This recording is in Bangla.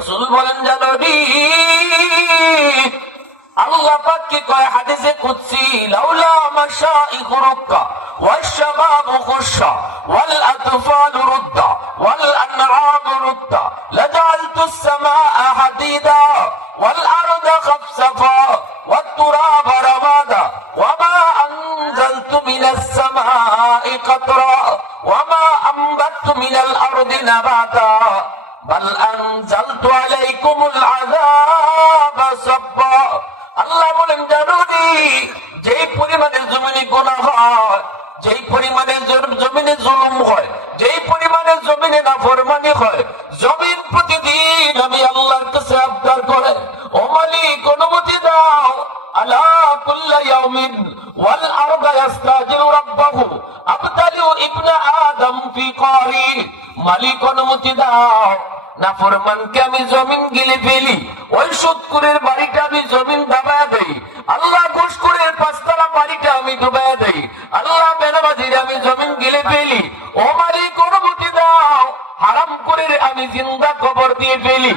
রাসূল বলেন জানবি আল্লাহ পাক কি কয় হাদিসে কুদসি লাউলা মাশাইখু রুক্কা ওয়াশ-শাবাবু খুশশা ওয়াল আতফালু রুদ্দা ওয়াল আনআমু রুদ্দা লাজালতু আস-সামাআ হাদিদা ওয়াল আরদা খাফসাফা ওয়াত তুরাবা রামাদা ওয়ামা আনজালতু মিনাস সামাই কাতরা ওয়ামা আমবাতু মিনাল আরদি নাবাতা বাল আনজালতু আলাইকুমুল আযাবা সাব্বা। আল্লাহ বলেন জানুনি যেই পরিমাণে জমিনে গুনাহ হয়, যেই পরিমাণে জমিনে জুলুম হয়, যেই পরিমাণে জমিনে নাফরমানি হয়, জমিন প্রতিদিন আমি আল্লাহর কাছে আবদার করে ও মালিক অনুমতি দাও আলা কুল্লি ইয়াউমিন ওয়াল আরদা ইস্তাজিরু রাব্বাহু আবতালু ইবনা আদম ফি কারি। মালিক অনুমতি দাও নাফরমানকে আমি জমিন গিলে ফেলি, ওই সুদখোরের বাড়িটা আমি জমিন দাবায় দেই, আল্লাহ ঘুষখোরের পাঁচতলা বাড়িটা আমি ডুবায় দেই, আল্লাহ বেনামাজির আমি জমিন গিলে ফেলি। ও মালিক অনুমতি দাও হারাম করে আমি জিন্দা কবর দিয়ে ফেলি।